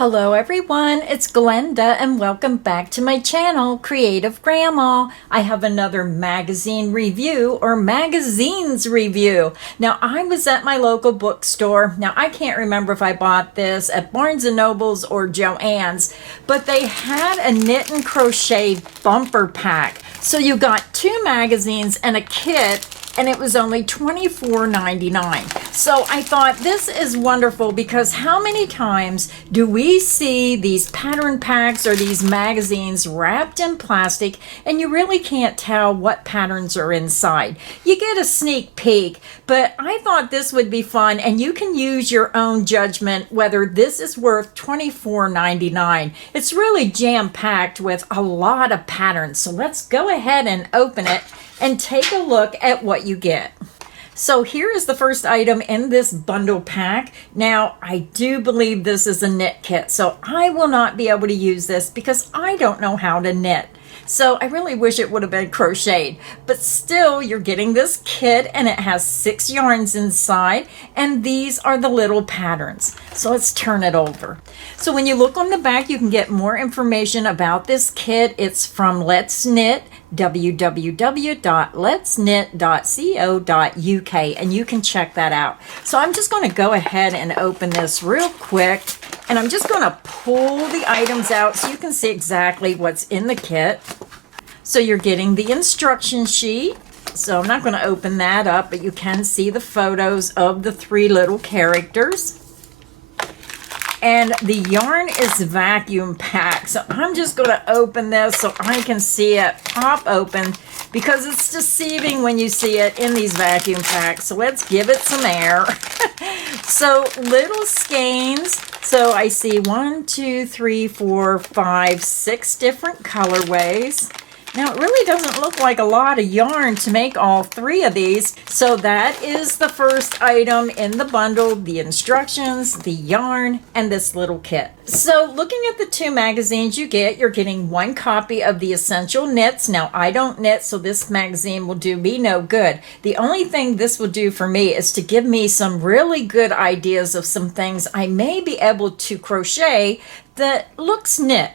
Hello everyone, it's Glenda and welcome back to my channel, Creative Grandma. I have another magazine review or magazines review. Now I was at my local bookstore. Now I can't remember if I bought this at Barnes & Noble's or Joann's, but they had a Knit and Crochet Bumper Pack. So you got two magazines and a kit, and it was only $24.99. So I thought this is wonderful because how many times do we see these pattern packs or these magazines wrapped in plastic and you really can't tell what patterns are inside? You get a sneak peek, but I thought this would be fun and you can use your own judgment whether this is worth $24.99. It's really jam-packed with a lot of patterns. So let's go ahead and open it and take a look at what you get. So here is the first item in this bundle pack. Now, I do believe this is a knit kit, so I will not be able to use this because I don't know how to knit. So I really wish it would have been crocheted, but still you're getting this kit and it has 6 yarns inside, and these are the little patterns. So let's turn it over. So when you look on the back, you can get more information about this kit. It's from Let's Knit, www.letsknit.co.uk, and you can check that out. So I'm just going to go ahead and open this real quick, and I'm just going to pull the items out so you can see exactly what's in the kit. So you're getting the instruction sheet. So I'm not going to open that up, but you can see the photos of the 3 little characters. And the yarn is vacuum packed. So I'm just going to open this so I can see it pop open because it's deceiving when you see it in these vacuum packs. So let's give it some air. So little skeins. So I see 1, 2, 3, 4, 5, 6 different colorways. Now, it really doesn't look like a lot of yarn to make all 3 of these. So that is the first item in the bundle, the instructions, the yarn, and this little kit. So looking at the 2 magazines you're getting 1 copy of the Essential Knits. Now, I don't knit, so this magazine will do me no good. The only thing this will do for me is to give me some really good ideas of some things I may be able to crochet that looks knit.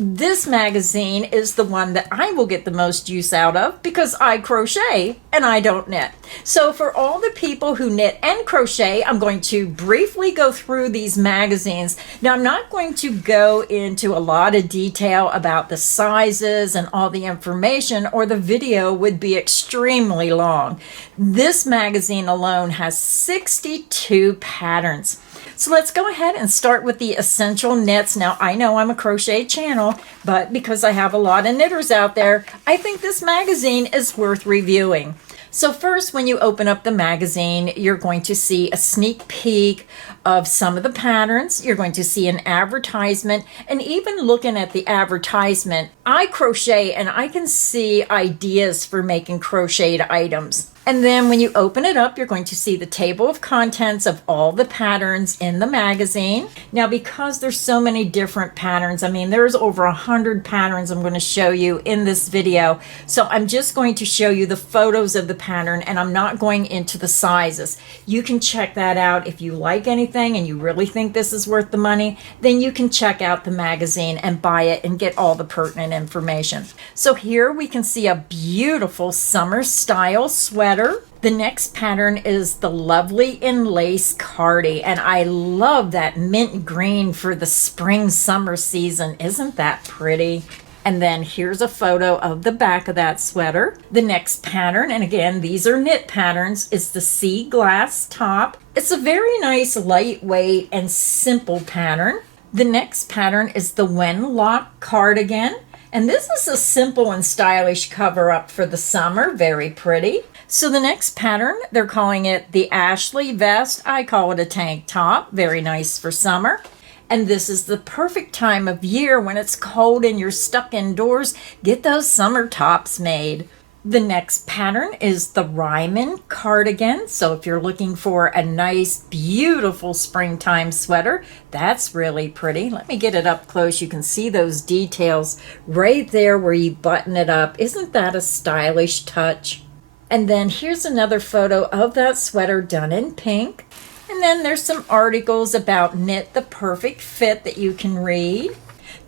This magazine is the one that I will get the most use out of because I crochet and I don't knit. So for all the people who knit and crochet, I'm going to briefly go through these magazines. Now, I'm not going to go into a lot of detail about the sizes and all the information, or the video would be extremely long. This magazine alone has 62 patterns. So let's go ahead and start with the Essential Knits. Now, I know I'm a crochet channel, but because I have a lot of knitters out there, I think this magazine is worth reviewing. So first, when you open up the magazine, you're going to see a sneak peek of some of the patterns. You're going to see an advertisement, and even looking at the advertisement, I crochet and I can see ideas for making crocheted items. And then when you open it up, you're going to see the table of contents of all the patterns in the magazine. Now, because there's so many different patterns, I mean, there's over 100 patterns I'm going to show you in this video. So I'm just going to show you the photos of the pattern, and I'm not going into the sizes. You can check that out. If you like anything and you really think this is worth the money, then you can check out the magazine and buy it and get all the pertinent information. So here we can see a beautiful summer style sweater. The next pattern is the Lovely in Lace Cardi, and I love that mint green for the spring summer season. Isn't that pretty? And then here's a photo of the back of that sweater. The next pattern, and again, these are knit patterns, is the Sea Glass Top. It's a very nice, lightweight, and simple pattern. The next pattern is the Wenlock Cardigan. And this is a simple and stylish cover-up for the summer. Very pretty. So the next pattern, they're calling it the Ashley Vest. I call it a tank top. Very nice for summer. And this is the perfect time of year when it's cold and you're stuck indoors. Get those summer tops made. The next pattern is the Ryman Cardigan. So if you're looking for a nice, beautiful springtime sweater, that's really pretty. Let me get it up close. You can see those details right there where you button it up. Isn't that a stylish touch? And then here's another photo of that sweater done in pink. And then there's some articles about Knit the Perfect Fit that you can read.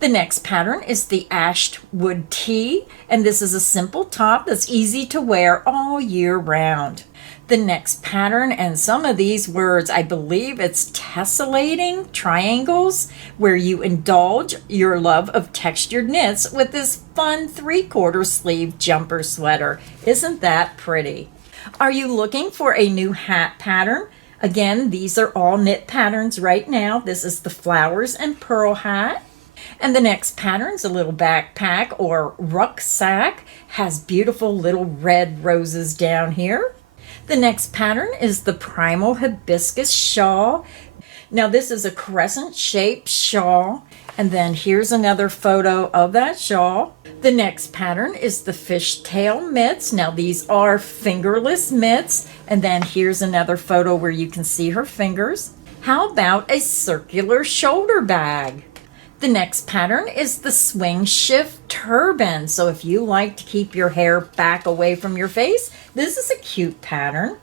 The next pattern is the Ashed Wood Tee, and this is a simple top that's easy to wear all year round. The next pattern, and some of these words, I believe it's tessellating triangles, where you indulge your love of textured knits with this fun 3/4 sleeve jumper sweater. Isn't that pretty? Are you looking for a new hat pattern? Again, these are all knit patterns right now. This is the flowers and pearl hat. And the next pattern's a little backpack or rucksack. Has beautiful little red roses down here. The next pattern is the Primal Hibiscus Shawl. Now this is a crescent shaped shawl. And then here's another photo of that shawl. The next pattern is the Fishtail Mitts. Now these are fingerless mitts. And then here's another photo where you can see her fingers. How about a circular shoulder bag? The next pattern is the Swing Shift Turban. So if you like to keep your hair back away from your face, this is a cute pattern.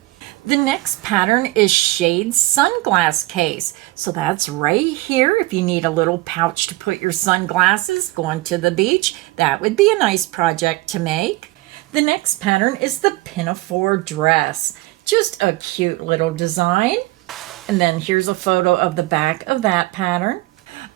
The next pattern is Shade Sunglass Case. So that's right here. If you need a little pouch to put your sunglasses going to the beach, that would be a nice project to make. The next pattern is the Pinafore Dress. Just a cute little design. And then here's a photo of the back of that pattern.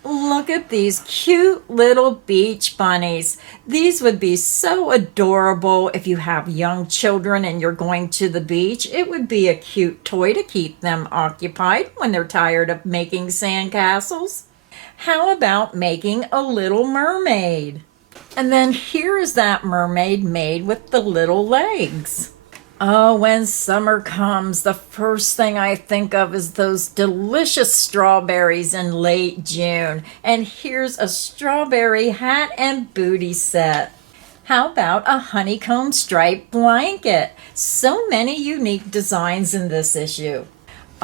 Look at these cute little beach bunnies. These would be so adorable if you have young children and you're going to the beach. It would be a cute toy to keep them occupied when they're tired of making sandcastles. How about making a little mermaid? And then here is that mermaid made with the little legs. Oh, when summer comes, the first thing I think of is those delicious strawberries in late June. And here's a strawberry hat and booty set. How about a honeycomb striped blanket? So many unique designs in this issue.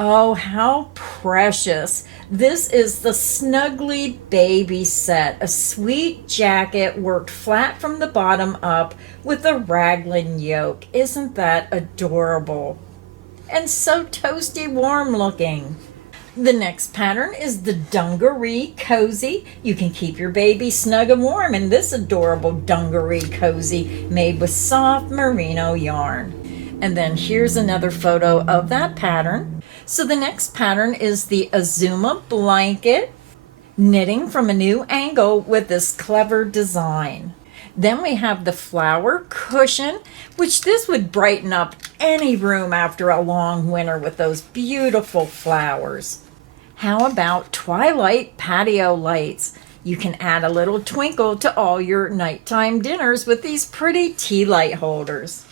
Oh, how precious. This is the Snuggly Baby set, a sweet jacket worked flat from the bottom up with a raglan yoke. Isn't that adorable? And so toasty warm looking. The next pattern is the Dungaree Cozy. You can keep your baby snug and warm in this adorable dungaree cozy made with soft merino yarn. And then here's another photo of that pattern. So the next pattern is the Azuma Blanket, knitting from a new angle with this clever design. Then we have the Flower Cushion, which this would brighten up any room after a long winter with those beautiful flowers. How about Twilight Patio Lights? You can add a little twinkle to all your nighttime dinners with these pretty tea light holders.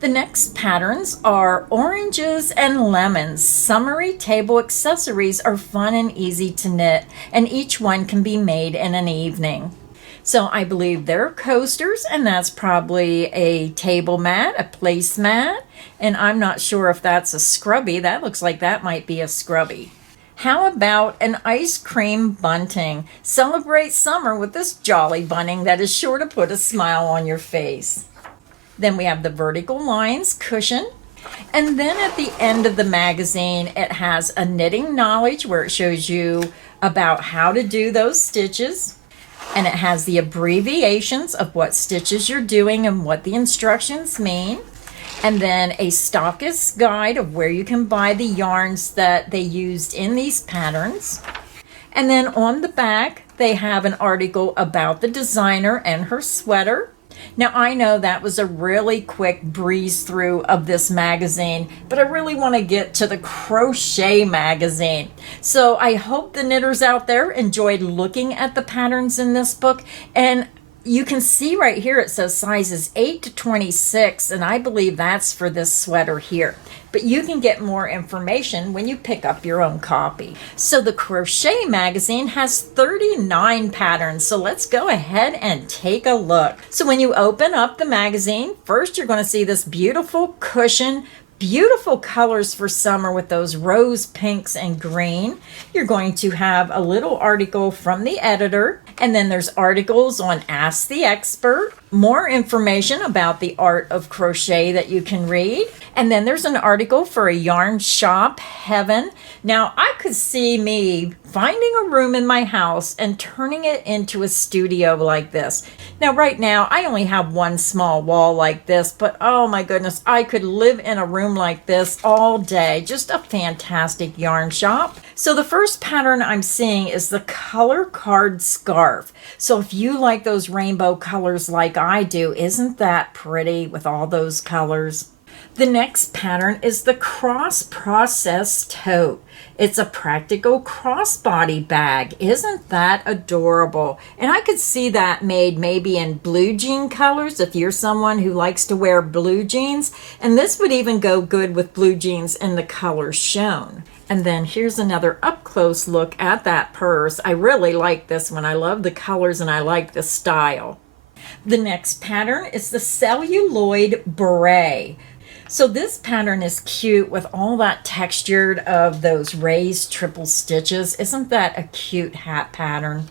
The next patterns are Oranges and Lemons. Summery table accessories are fun and easy to knit, and each one can be made in an evening. So I believe they're coasters, and that's probably a table mat, a placemat, and I'm not sure if that's a scrubby. That looks like that might be a scrubby. How about an ice cream bunting? Celebrate summer with this jolly bunting that is sure to put a smile on your face. Then we have the Vertical Lines cushion. And then at the end of the magazine, it has a knitting knowledge where it shows you about how to do those stitches. And it has the abbreviations of what stitches you're doing and what the instructions mean. And then a stockist's guide of where you can buy the yarns that they used in these patterns. And then on the back, they have an article about the designer and her sweater. Now, I know that was a really quick breeze through of this magazine, but I really want to get to the crochet magazine. So I hope the knitters out there enjoyed looking at the patterns in this book. And you can see right here it says sizes 8 to 26, and I believe that's for this sweater here. But you can get more information when you pick up your own copy. So the Crochet magazine has 39 patterns, so let's go ahead and take a look. So when you open up the magazine, first you're going to see this beautiful cushion. Beautiful colors for summer with those rose pinks and green. You're going to have a little article from the editor, and then there's articles on Ask the Expert, more information about the art of crochet that you can read. And then there's an article for a yarn shop heaven. Now, I could see me finding a room in my house and turning it into a studio like this. Now, right now, I only have one small wall like this, but oh my goodness, I could live in a room like this all day. Just a fantastic yarn shop. So the first pattern I'm seeing is the color card scarf. So if you like those rainbow colors like I do, isn't that pretty with all those colors? The next pattern is the cross process tote. It's a practical crossbody bag. Isn't that adorable? And I could see that made maybe in blue jean colors if you're someone who likes to wear blue jeans. And this would even go good with blue jeans in the colors shown. And then here's another up close look at that purse. I really like this one. I love the colors and I like the style. The next pattern is the celluloid beret. So this pattern is cute with all that textured of those raised triple stitches. Isn't that a cute hat pattern?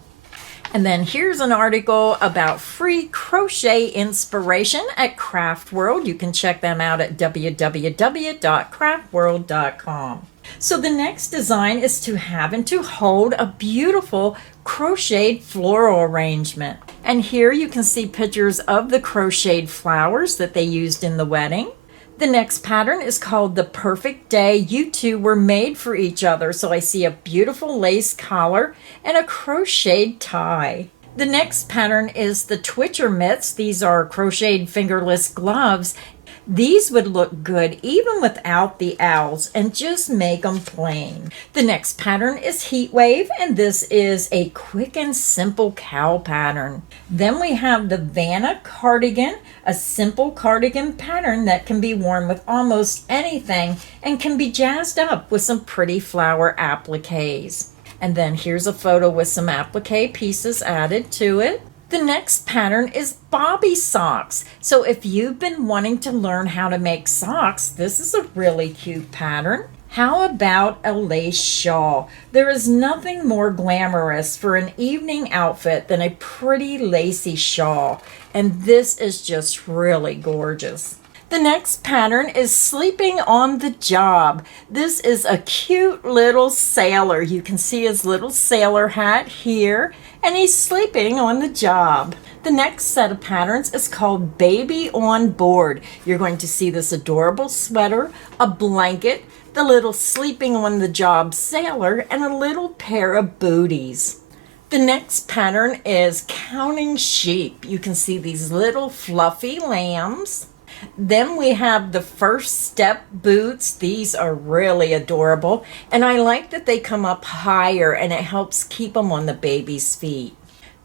And then here's an article about free crochet inspiration at Craft World. You can check them out at www.craftworld.com. So the next design is to have and to hold a beautiful crocheted floral arrangement. And here you can see pictures of the crocheted flowers that they used in the wedding. The next pattern is called The Perfect Day You Two Were Made for Each Other. So I see a beautiful lace collar and a crocheted tie. The next pattern is the Twitcher mitts. These are crocheted fingerless gloves. These would look good even without the owls and just make them plain. The next pattern is Heat Wave, and this is a quick and simple cowl pattern. Then we have the Vanna cardigan, a simple cardigan pattern that can be worn with almost anything and can be jazzed up with some pretty flower appliques. And then here's a photo with some applique pieces added to it. The next pattern is Bobby socks. So if you've been wanting to learn how to make socks, this is a really cute pattern. How about a lace shawl? There is nothing more glamorous for an evening outfit than a pretty lacy shawl. And this is just really gorgeous. The next pattern is Sleeping on the Job. This is a cute little sailor. You can see his little sailor hat here, and he's sleeping on the job. The next set of patterns is called Baby on Board. You're going to see this adorable sweater, a blanket, the little sleeping on the job sailor, and a little pair of booties. The next pattern is Counting Sheep. You can see these little fluffy lambs. Then we have the First Step boots. These are really adorable, and I like that they come up higher and it helps keep them on the baby's feet.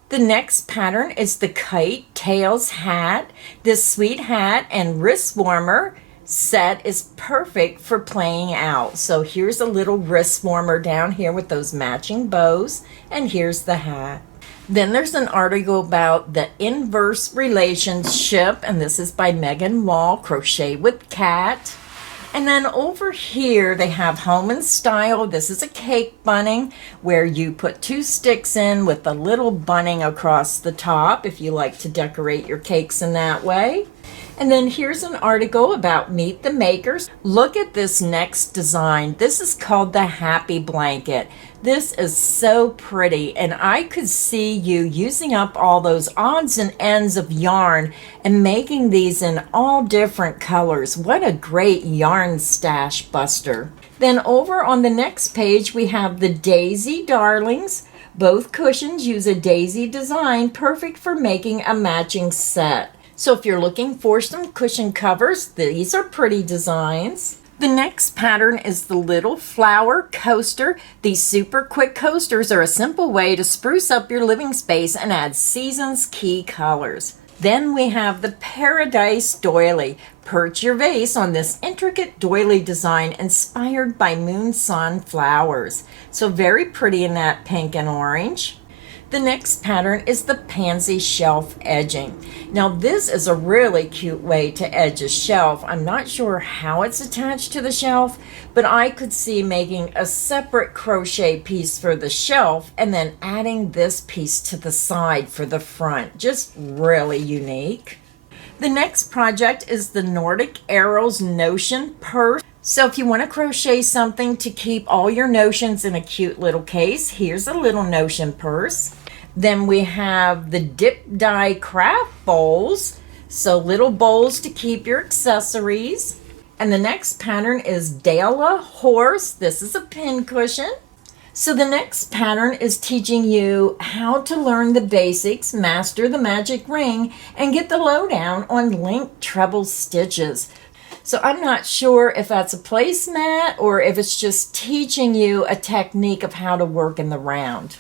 The next pattern is the Kite Tails hat. This sweet hat and wrist warmer set is perfect for playing out. So here's a little wrist warmer down here with those matching bows, and here's the hat. Then there's an article about the inverse relationship, and this is by Megan Wall, Crochet with Cat. And then over here they have Home and Style. This is a cake bunning where you put 2 sticks in with a little bunning across the top if you like to decorate your cakes in that way. And then here's an article about Meet the Makers. Look at this next design. This is called the Happy Blanket. This is so pretty, and I could see you using up all those odds and ends of yarn and making these in all different colors. What a great yarn stash buster. Then over on the next page, we have the Daisy Darlings. Both cushions use a daisy design, perfect for making a matching set. So if you're looking for some cushion covers, these are pretty designs. The next pattern is the Little Flower Coaster. These super quick coasters are a simple way to spruce up your living space and add season's key colors. Then we have the Paradise Doily. Perch your vase on this intricate doily design inspired by moon sun flowers. So very pretty in that pink and orange. The next pattern is the pansy shelf edging. Now this is a really cute way to edge a shelf. I'm not sure how it's attached to the shelf, but I could see making a separate crochet piece for the shelf and then adding this piece to the side for the front. Just really unique. The next project is the Nordic Arrows Notion Purse. So if you want to crochet something to keep all your notions in a cute little case, here's a little notion purse. Then we have the Dip Dye Craft Bowls. So little bowls to keep your accessories. And the next pattern is Dala Horse. This is a pin cushion. So the next pattern is teaching you how to learn the basics, master the magic ring, and get the lowdown on link treble stitches. So I'm not sure if that's a placemat or if it's just teaching you a technique of how to work in the round.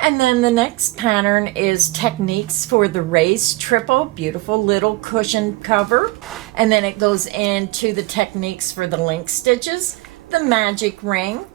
And then the next pattern is techniques for the raised triple, beautiful little cushion cover. And then it goes into the techniques for the link stitches, the magic ring,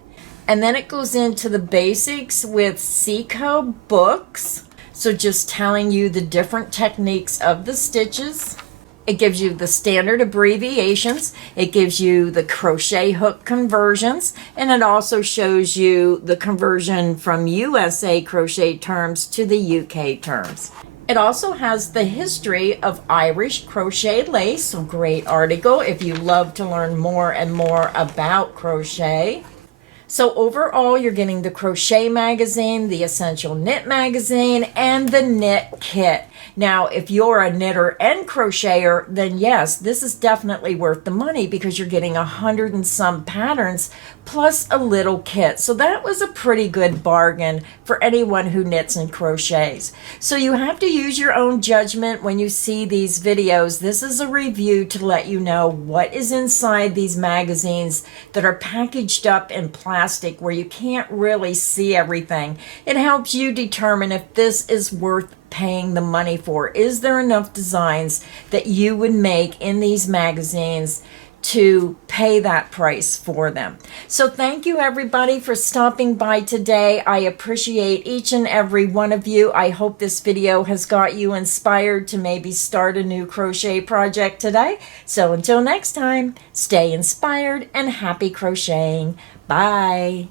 and then it goes into the basics with Seco books. So just telling you the different techniques of the stitches. It gives you the standard abbreviations, it gives you the crochet hook conversions, and it also shows you the conversion from USA crochet terms to the UK terms. It also has the history of Irish crochet lace, a great article if you love to learn more and more about crochet. So overall, you're getting the crochet magazine, the essential knit magazine, and the knit kit. Now, if you're a knitter and crocheter, then yes, this is definitely worth the money because you're getting 100 and some patterns plus a little kit. So that was a pretty good bargain for anyone who knits and crochets. So you have to use your own judgment when you see these videos. This is a review to let you know what is inside these magazines that are packaged up in plastic where you can't really see everything. It helps you determine if this is worth paying the money for. Is there enough designs that you would make in these magazines to pay that price for them? So thank you everybody for stopping by today. I appreciate each and every one of you. I hope this video has got you inspired to maybe start a new crochet project today. So until next time, stay inspired and happy crocheting. Bye.